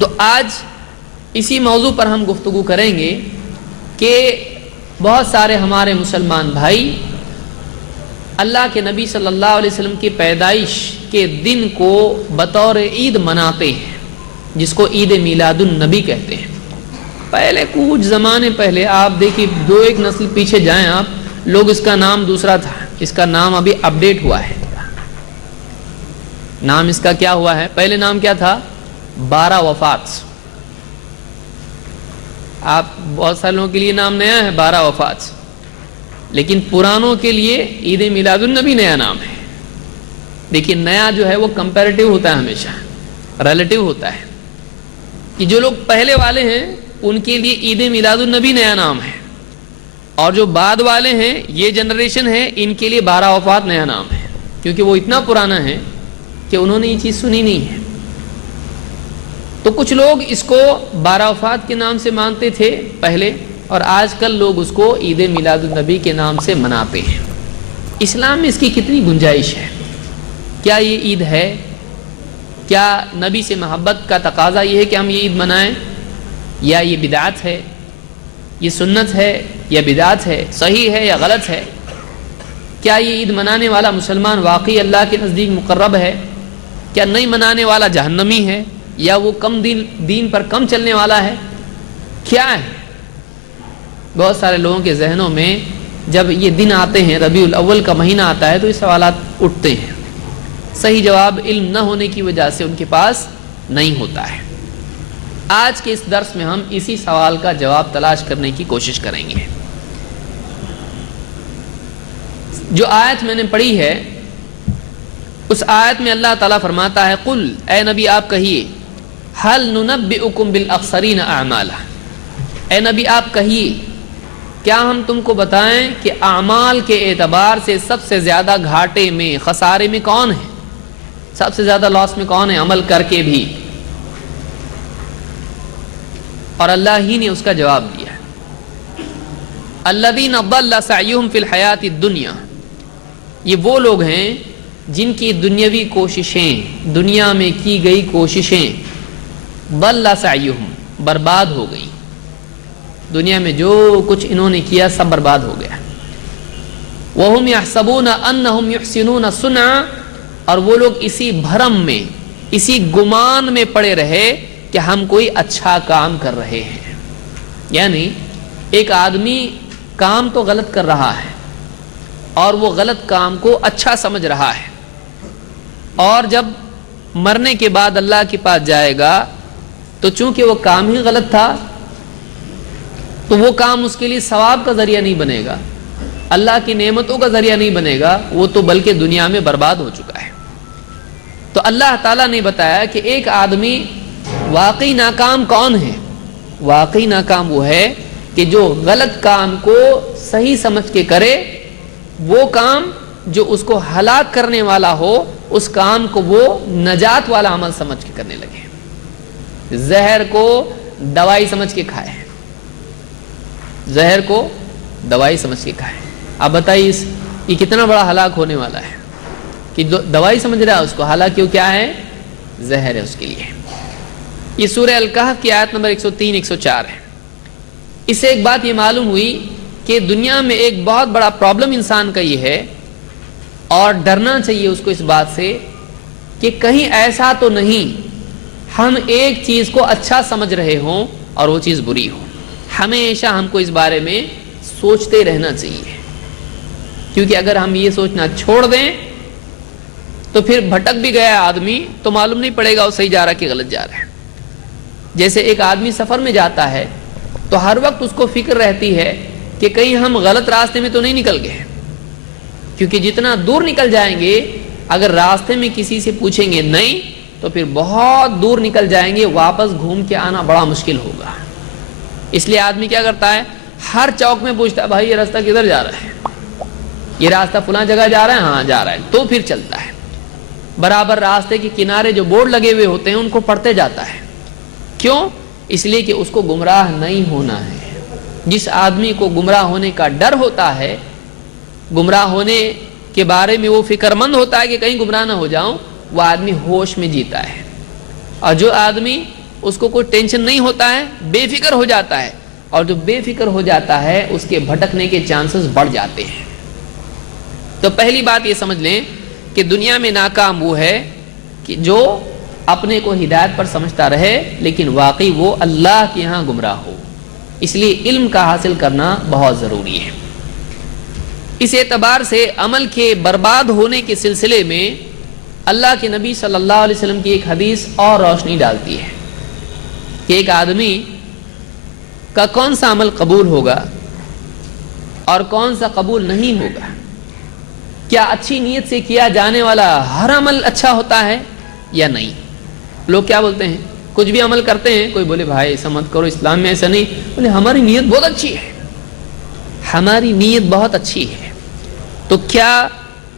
تو آج اسی موضوع پر ہم گفتگو کریں گے کہ بہت سارے ہمارے مسلمان بھائی اللہ کے نبی صلی اللہ علیہ وسلم کی پیدائش کے دن کو بطور عید مناتے ہیں، جس کو عید میلاد النبی کہتے ہیں۔ پہلے کچھ زمانے پہلے آپ دیکھیے، ایک نسل پیچھے جائیں آپ، لوگ اس کا نام دوسرا تھا، اس کا نام ابھی اپڈیٹ ہوا ہے۔ نام اس کا کیا ہوا ہے؟ پہلے نام کیا تھا؟ 12 وفات۔ آپ بہت سارے لوگوں کے لیے نام نیا ہے 12 وفات، لیکن پرانوں کے لیے عید میلاد النبی نیا نام ہے۔ دیکھیے، نیا جو ہے وہ کمپیریٹیو ہوتا ہے، ہمیشہ ریلیٹیو ہوتا ہے، کہ جو لوگ پہلے والے ہیں ان کے لیے عید میلاد النبی نیا نام ہے، اور جو بعد والے ہیں، یہ جنریشن ہے، ان کے لیے 12 وفات نیا نام ہے، کیونکہ وہ اتنا پرانا ہے کہ انہوں نے یہ چیز سنی نہیں ہے۔ تو کچھ لوگ اس کو 12 وفات کے نام سے مانتے تھے پہلے، اور آج کل لوگ اس کو عید میلاد النبی کے نام سے مناتے ہیں۔ اسلام میں اس کی کتنی گنجائش ہے؟ کیا یہ عید ہے؟ کیا نبی سے محبت کا تقاضا یہ ہے کہ ہم یہ عید منائیں، یا یہ بدعت ہے؟ یہ سنت ہے یا بدعت ہے؟ صحیح ہے یا غلط ہے؟ کیا یہ عید منانے والا مسلمان واقعی اللہ کے نزدیک مقرب ہے؟ کیا نہیں منانے والا جہنمی ہے، یا وہ کم دین پر کم چلنے والا ہے؟ کیا ہے؟ بہت سارے لوگوں کے ذہنوں میں جب یہ دن آتے ہیں، ربیع الاول کا مہینہ آتا ہے، تو یہ سوالات اٹھتے ہیں۔ صحیح جواب علم نہ ہونے کی وجہ سے ان کے پاس نہیں ہوتا ہے۔ آج کے اس درس میں ہم اسی سوال کا جواب تلاش کرنے کی کوشش کریں گے۔ جو آیت میں نے پڑھی ہے، اس آیت میں اللہ تعالیٰ فرماتا ہے، قل، اے نبی آپ کہیے، هل ننبئکم بالاخسرین اعمالا، اے نبی آپ کہیے، کیا ہم تم کو بتائیں کہ اعمال کے اعتبار سے سب سے زیادہ گھاٹے میں، خسارے میں کون ہے؟ سب سے زیادہ لاس میں کون ہے عمل کر کے بھی؟ اور اللہ ہی نے اس کا جواب دیا، الذین ضل سعیہم فی الحیات الدنیا، یہ وہ لوگ ہیں جن کی دنیاوی کوششیں، دنیا میں کی گئی کوششیں، ضل سعیہم، برباد ہو گئی، دنیا میں جو کچھ انہوں نے کیا سب برباد ہو گیا۔ وہم یحسبون انہم یحسنون صنعا، اور وہ لوگ اسی بھرم میں، اسی گمان میں پڑے رہے کہ ہم کوئی اچھا کام کر رہے ہیں۔ یعنی ایک آدمی کام تو غلط کر رہا ہے، اور وہ غلط کام کو اچھا سمجھ رہا ہے، اور جب مرنے کے بعد اللہ کے پاس جائے گا تو چونکہ وہ کام ہی غلط تھا، تو وہ کام اس کے لیے ثواب کا ذریعہ نہیں بنے گا، اللہ کی نعمتوں کا ذریعہ نہیں بنے گا، وہ تو بلکہ دنیا میں برباد ہو چکا ہے۔ تو اللہ تعالیٰ نے بتایا کہ ایک آدمی واقعی ناکام کون ہے؟ واقعی ناکام وہ ہے کہ جو غلط کام کو صحیح سمجھ کے کرے، وہ کام جو اس کو ہلاک کرنے والا ہو، اس کام کو وہ نجات والا عمل سمجھ کے کرنے لگے، زہر کو دوائی سمجھ کے کھائے، زہر کو دوائی سمجھ کے کھائے۔ اب بتائیے یہ کتنا بڑا ہلاک ہونے والا ہے کہ دوائی سمجھ رہا ہے اس کو، حالانکہ وہ کیا ہے؟ زہر ہے اس کے لیے۔ یہ سورہ الکہف کی آیت نمبر 103 104 ہے۔ اس سے ایک بات یہ معلوم ہوئی کہ دنیا میں ایک بہت بڑا پرابلم انسان کا یہ ہے، اور ڈرنا چاہیے اس کو اس بات سے کہ کہیں ایسا تو نہیں ہم ایک چیز کو اچھا سمجھ رہے ہوں اور وہ چیز بری ہو۔ ہمیشہ ہم کو اس بارے میں سوچتے رہنا چاہیے، کیونکہ اگر ہم یہ سوچنا چھوڑ دیں تو پھر بھٹک بھی گیا آدمی تو معلوم نہیں پڑے گا وہ صحیح جا رہا کہ غلط جا رہا ہے۔ جیسے ایک آدمی سفر میں جاتا ہے تو ہر وقت اس کو فکر رہتی ہے کہ کہیں ہم غلط راستے میں تو نہیں نکل گئے، کیونکہ جتنا دور نکل جائیں گے، اگر راستے میں کسی سے پوچھیں گے نہیں تو پھر بہت دور نکل جائیں گے، واپس گھوم کے آنا بڑا مشکل ہوگا۔ اس لیے آدمی کیا کرتا ہے؟ ہر چوک میں پوچھتا ہے، بھائی یہ راستہ کدھر جا رہا ہے؟ یہ راستہ فلاں جگہ جا رہا ہے؟ ہاں جا رہا ہے، تو پھر چلتا ہے۔ برابر راستے کے کنارے جو بورڈ لگے ہوئے ہوتے ہیں ان کو پڑھتے جاتا ہے۔ کیوں؟ اس لیے کہ اس کو گمراہ نہیں ہونا ہے۔ جس آدمی کو گمراہ ہونے کا ڈر ہوتا ہے، گمراہ ہونے کے بارے میں وہ فکر مند ہوتا ہے کہ کہیں گمراہ نہ ہو جاؤں، وہ آدمی ہوش میں جیتا ہے۔ اور جو آدمی اس کو کوئی ٹینشن نہیں ہوتا ہے، بے فکر ہو جاتا ہے، اور جو بے فکر ہو جاتا ہے اس کے بھٹکنے کے چانسز بڑھ جاتے ہیں۔ تو پہلی بات یہ سمجھ لیں کہ دنیا میں ناکام وہ ہے کہ جو اپنے کو ہدایت پر سمجھتا رہے لیکن واقعی وہ اللہ کے ہاں گمراہ ہو۔ اس لیے علم کا حاصل کرنا بہت ضروری ہے۔ اس اعتبار سے عمل کے برباد ہونے کے سلسلے میں اللہ کے نبی صلی اللہ علیہ وسلم کی ایک حدیث اور روشنی ڈالتی ہے کہ ایک آدمی کا کون سا عمل قبول ہوگا اور کون سا قبول نہیں ہوگا۔ کیا اچھی نیت سے کیا جانے والا ہر عمل اچھا ہوتا ہے یا نہیں؟ لوگ کیا بولتے ہیں، کچھ بھی عمل کرتے ہیں، کوئی بولے بھائی ایسا مت کرو، اسلام میں ایسا نہیں، بولے ہماری نیت بہت اچھی ہے، ہماری نیت بہت اچھی ہے۔ تو کیا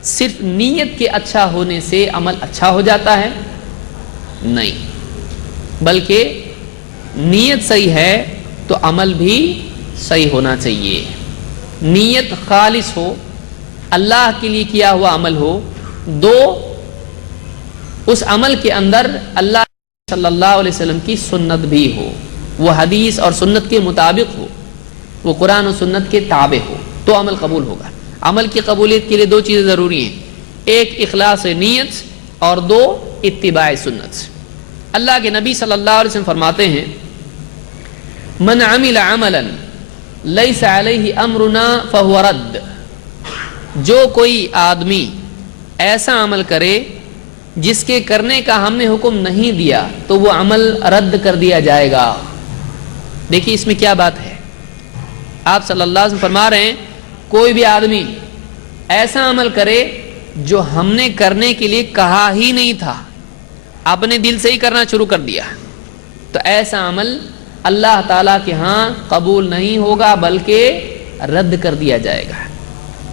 صرف نیت کے اچھا ہونے سے عمل اچھا ہو جاتا ہے؟ نہیں، بلکہ نیت صحیح ہے تو عمل بھی صحیح ہونا چاہیے۔ نیت خالص ہو، اللہ کے لیے کیا ہوا عمل ہو، دو اس عمل کے اندر اللہ صلی اللہ علیہ وسلم کی سنت بھی ہو، وہ حدیث اور سنت کے مطابق ہو، وہ قرآن و سنت کے تابع ہو، تو عمل قبول ہوگا۔ عمل کی قبولیت کے لیے دو چیزیں ضروری ہیں، ایک اخلاص نیت اور دو اتباع سنت۔ اللہ کے نبی صلی اللہ علیہ وسلم فرماتے ہیں من عمل عملا لیس علیہ امرنا فہو رد، جو کوئی آدمی ایسا عمل کرے جس کے کرنے کا ہم نے حکم نہیں دیا تو وہ عمل رد کر دیا جائے گا۔ دیکھیے اس میں کیا بات ہے، آپ صلی اللہ علیہ وسلم فرما رہے ہیں کوئی بھی آدمی ایسا عمل کرے جو ہم نے کرنے کے لیے کہا ہی نہیں تھا، اپنے دل سے ہی کرنا شروع کر دیا، تو ایسا عمل اللہ تعالیٰ کے ہاں قبول نہیں ہوگا بلکہ رد کر دیا جائے گا۔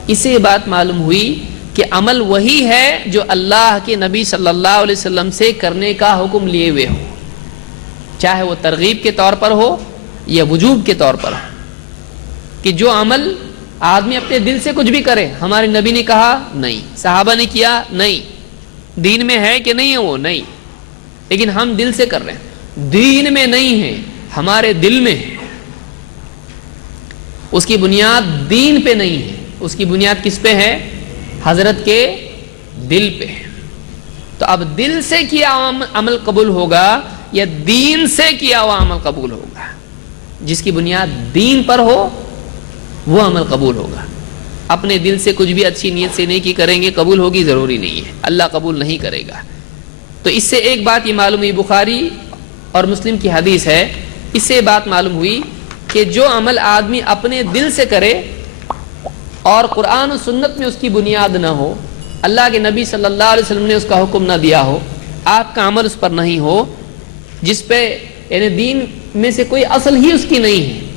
اسے بات معلوم ہوئی کہ عمل وہی ہے جو اللہ کے نبی صلی اللہ علیہ وسلم سے کرنے کا حکم لیے ہوئے ہو، چاہے وہ ترغیب کے طور پر ہو یا وجوب کے طور پر ہو، کہ جو عمل آدمی اپنے دل سے کچھ بھی کرے، ہمارے نبی نے کہا نہیں، صحابہ نے کیا نہیں، دین میں ہے کہ نہیں ہے وہ نہیں، لیکن ہم دل سے کر رہے ہیں، دین میں نہیں ہے ہمارے دل میں ہے، اس کی بنیاد دین پہ نہیں ہے، اس کی بنیاد کس پہ ہے؟ حضرت کے دل پہ۔ تو اب دل سے کیا عمل قبول ہوگا یا دین سے کیا ہوا عمل قبول ہوگا؟ جس کی بنیاد دین پر ہو وہ عمل قبول ہوگا۔ اپنے دل سے کچھ بھی اچھی نیت سے نہیں کی کریں گے قبول ہوگی، ضروری نہیں ہے، اللہ قبول نہیں کرے گا۔ تو اس سے ایک بات یہ معلوم ہوئی، بخاری اور مسلم کی حدیث ہے، اس سے بات معلوم ہوئی کہ جو عمل آدمی اپنے دل سے کرے اور قرآن و سنت میں اس کی بنیاد نہ ہو، اللہ کے نبی صلی اللہ علیہ وسلم نے اس کا حکم نہ دیا ہو، آپ کا عمل اس پر نہیں ہو، جس پہ یعنی دین میں سے کوئی اصل ہی اس کی نہیں ہے،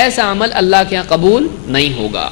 ایسا عمل اللہ کے یہاں قبول نہیں ہوگا۔